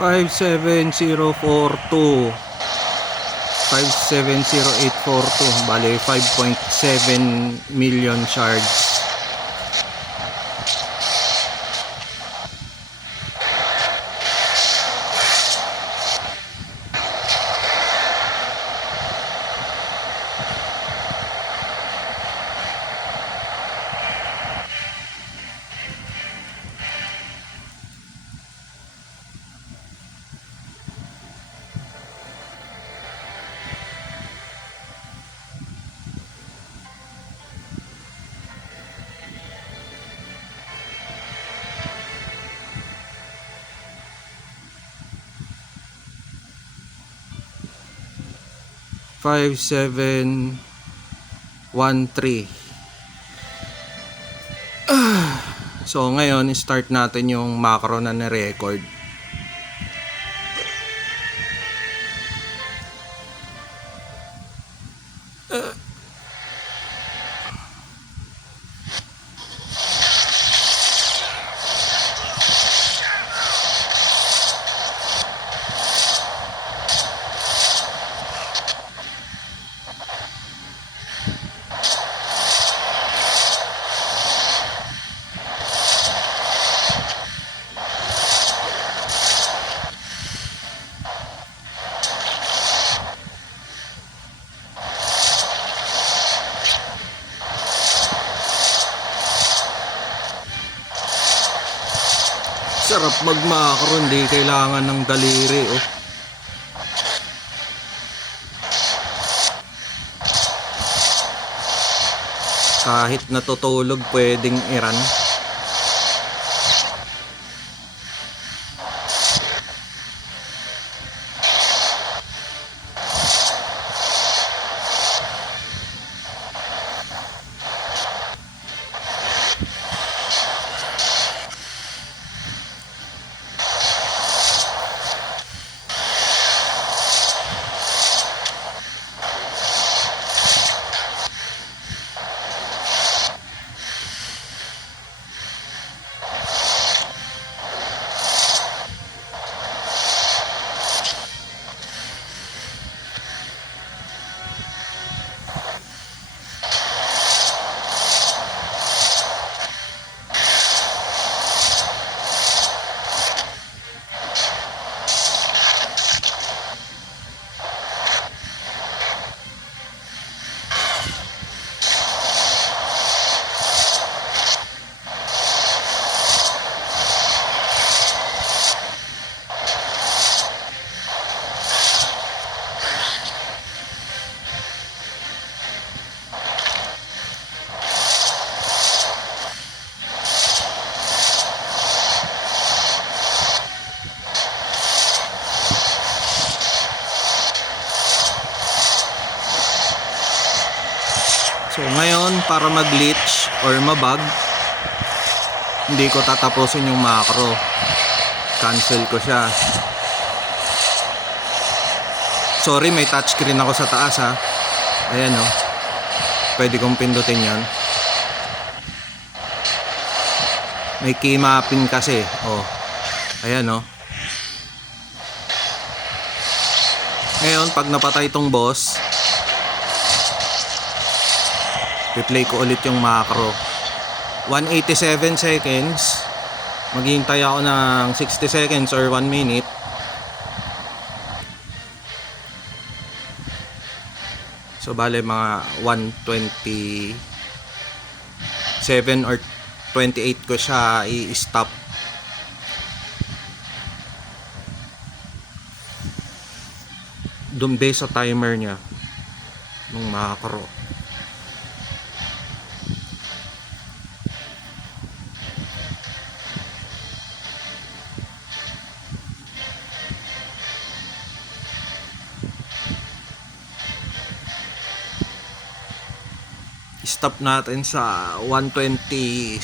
57042 570842, bale 5.7 million shards. Five, 7, 1, 3. So ngayon start natin yung macro na na-record. Sarap mag-macro, hindi kailangan ng daliri, oh. Kahit natutulog pwedeng i-run. So ngayon, para mag-glitch or mabug, hindi ko tatapusin yung macro. Cancel ko siya. Sorry, may touchscreen ako sa taas, ha. Ayan, oh. Pwede kong pindutin yan. May key mapping kasi, oh. Ayan, oh. Ngayon, pag napatay itong boss, i-play ko ulit yung macro. 187 seconds. Maghihintay ako ng 60 seconds or 1 minute. So bale mga 127 or 28 ko siya i-stop. Dumbe sa timer niya nung macro. Stop natin sa 127.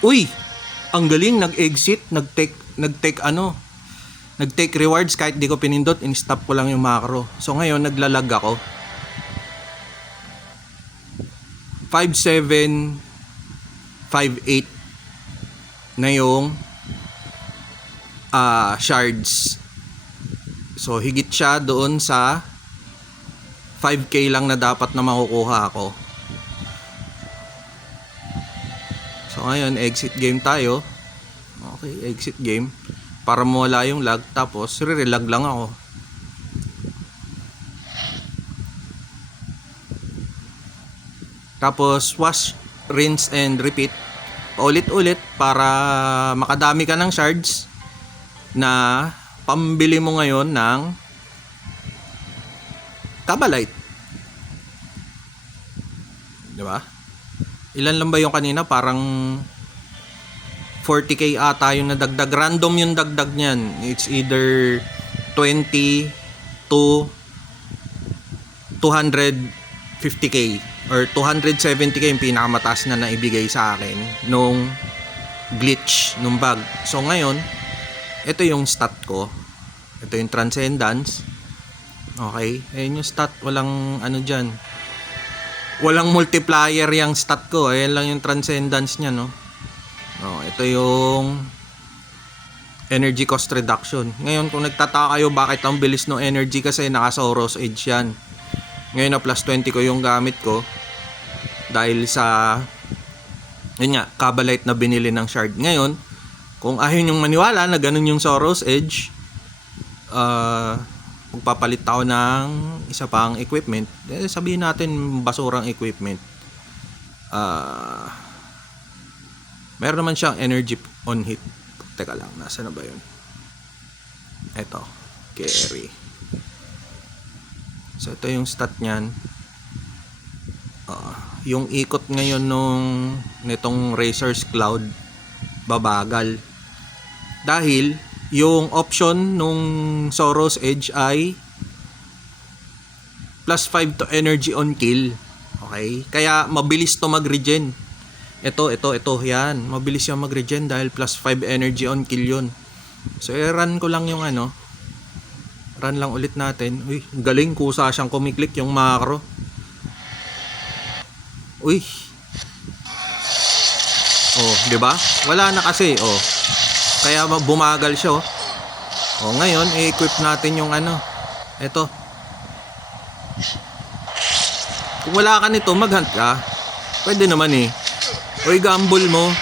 Uy, ang galing, nag-exit, nag-take nag-take rewards kahit di ko pinindot, in-stop ko lang yung macro. So ngayon naglalag ako. 5758 na yung shards. So higit siya doon sa 5k lang na dapat na makukuha ako. So ngayon exit game tayo. Okay, exit game para mawala yung lag, tapos re-relag lang ako. Tapos wash, rinse and repeat paulit-ulit para makadami ka ng shards na pambili mo ngayon ng Kabalite. Di ba? Ilan lang ba yung kanina? Parang 40k ata yung nadagdag. Random yung dagdag niyan. It's either 20 to 250k or 270k yung pinakamataas na naibigay sa akin nung glitch, nung bug. So ngayon, ito yung stat ko. Ito yung Transcendence. Okay, ayun yung stat. Walang ano dyan. Walang multiplier yung stat ko. Ayan lang yung Transcendence nya, no? Oh, ito yung energy cost reduction. Ngayon, kung nagtataka kayo bakit ang bilis ng energy, kasi naka Soros Edge yan. Ngayon na plus 20 ko yung gamit ko dahil sa yun nga, Kabalite na binili ng shard. Ngayon, kung ayaw yung maniwala na ganun yung Soros Edge, magpapalit ako ng isa pang equipment. Sabihin natin basurang equipment. Meron naman siyang energy on hit. Teka lang, nasa na ba yun? Ito, carry. So ito yung stat niyan. Yung ikot ngayon nitong Razor's Cloud babagal. Dahil yung option nung Soros Edge ay plus 5 to energy on kill. Okay? Kaya mabilis to mag-regen. Ito, yan. Mabilis yung mag-regen dahil plus 5 energy on kill yun. So, i-run ko lang yung ano. Run lang ulit natin. Uy, galing. Kusa siyang kumiklik yung macro. Uy. Oh, di ba? Wala na kasi, oh. Kaya bumagal siya, oh. Oh, ngayon, i-equip natin yung ano. Ito. Kung wala ka nito, mag-hunt ka. Pwede naman eh. Uy, gamble mo.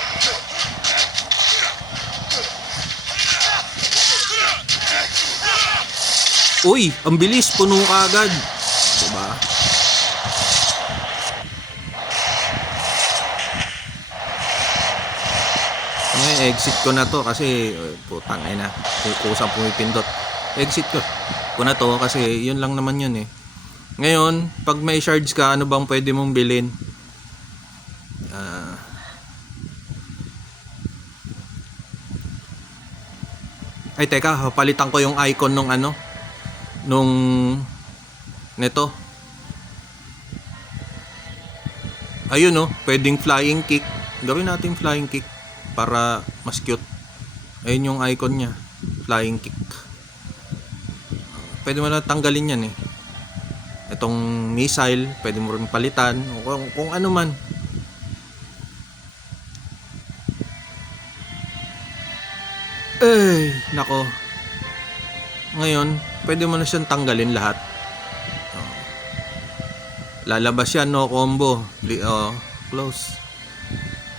Uy, ang bilis. Puno ka agad. Diba? Ngayon, exit ko na to kasi putang ina. Kusang pumipindot. Exit ko na to kasi yun lang naman yun eh. Ngayon, pag may shards ka, ano bang pwede mong bilhin? Ay teka, palitan ko yung icon nung ano, nung neto. Ayun, oh, pwedeng flying kick. Gawin natin flying kick para mas cute. Ayun yung icon niya, flying kick. Pwede mo na tanggalin yan eh. Itong missile, pwede mo rin palitan kung ano man. Eh, nako. Ngayon, pwede mo na siyang tanggalin lahat. Lalabas yan, no combo. Close.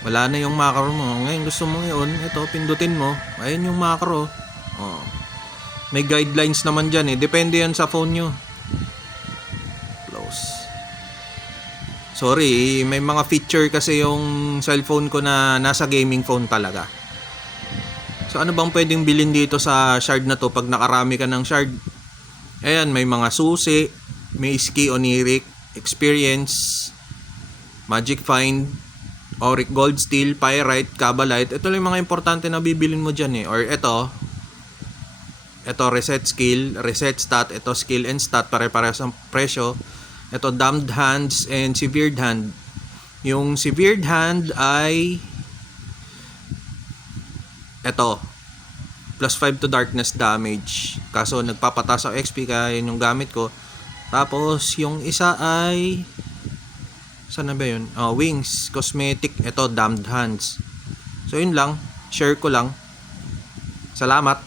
Wala na yung macro mo. Ngayon gusto mo yun, ito, pindutin mo. Ayun yung macro. May guidelines naman dyan eh. Depende yan sa phone nyo. Close. Sorry, may mga feature kasi yung cellphone ko na nasa gaming phone talaga. So ano bang pwedeng bilhin dito sa shard na to pag nakarami ka ng shard? Ayan, may mga susi, may ski oniric, experience, magic find, auric gold steel, pyrite, kabalite. Ito lang yung mga importante na bibilin mo dyan eh. Or ito reset skill, reset stat, ito skill and stat, pare-parehas ang presyo. Ito damned hands and severed hand. Yung severed hand ay ito Plus 5 to darkness damage. Kaso nagpapataas ako XP kaya yun yung gamit ko. Tapos yung isa ay saan na ba yun? Wings, cosmetic, ito damned hands. So yun lang, share ko lang. Salamat.